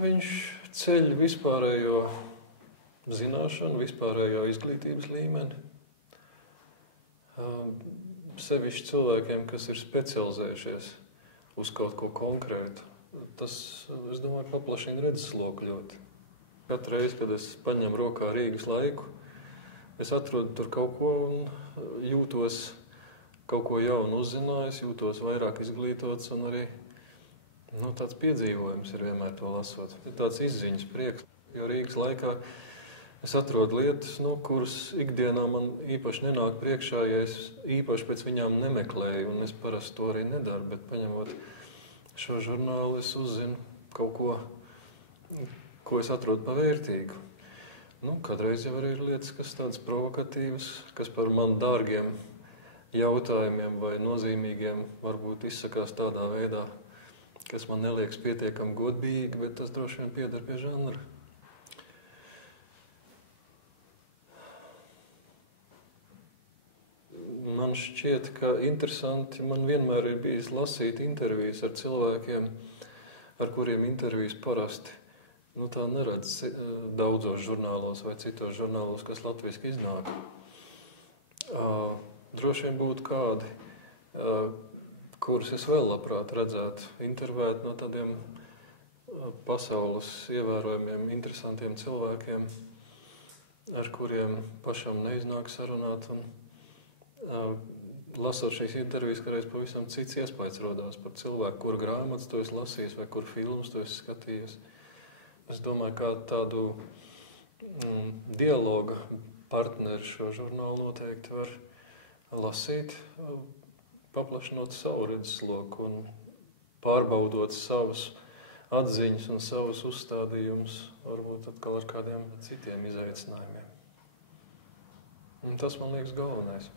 Viņš ceļ vispārējo zināšanu, vispārējo izglītības līmeni. Sevišķi cilvēkiem, kas ir specializējušies uz kaut ko konkrētu. Tas, es domāju, paplašina redzesloku ļoti. Katru reizi, kad es paņemu rokā Rīgas laiku, es atrodu tur kaut ko un jūtos kaut ko jaunu uzzinājis, jūtos vairāk izglītots un arī tāds piedzīvojums ir vienmēr to lasot. Ir tāds izziņas prieks, jo Rīgas laikā es atrodu lietas, kuras ikdienā man īpaši nenāk priekšā, ja es īpaši pēc viņām nemeklēju, un es parasti to arī nedaru, bet paņemot šo žurnālu, es uzzinu kaut ko es atrodu pa vērtīgu. Kādreiz jau arī ir lietas, kas tādas provokatīvas, kas par man dārgiem jautājumiem vai nozīmīgiem varbūt izsakās tādā veidā, kas man neliekas pietiekami godbīgi, bet tas droši vien pieder pie žanra. Man šķiet, ka interesanti man vienmēr ir bijis lasīt intervijas ar cilvēkiem, ar kuriem intervijas parasti tā neredz daudzos žurnālos vai citos žurnālos, kas latviski iznāk. Droši vien būtu kādi, kurus es vēl labprāt redzētu intervēt no tādiem pasaules ievērojumiem, interesantiem cilvēkiem, ar kuriem pašam neiznāk sarunāt. Lasot šīs intervijas, kādreiz pavisam cits iespējas rodās par cilvēku, kuru grāmatas to es lasījis vai kuru filmus to es skatījis. Es domāju, kā tādu dialoga partneri šo žurnālu noteikti var lasīt, paplašinot savu redzesloku un pārbaudot savus atziņas un savus uzstādījumus, varbūt atkal ar kādiem citiem izaicinājumiem. Un tas man liekas galvenais.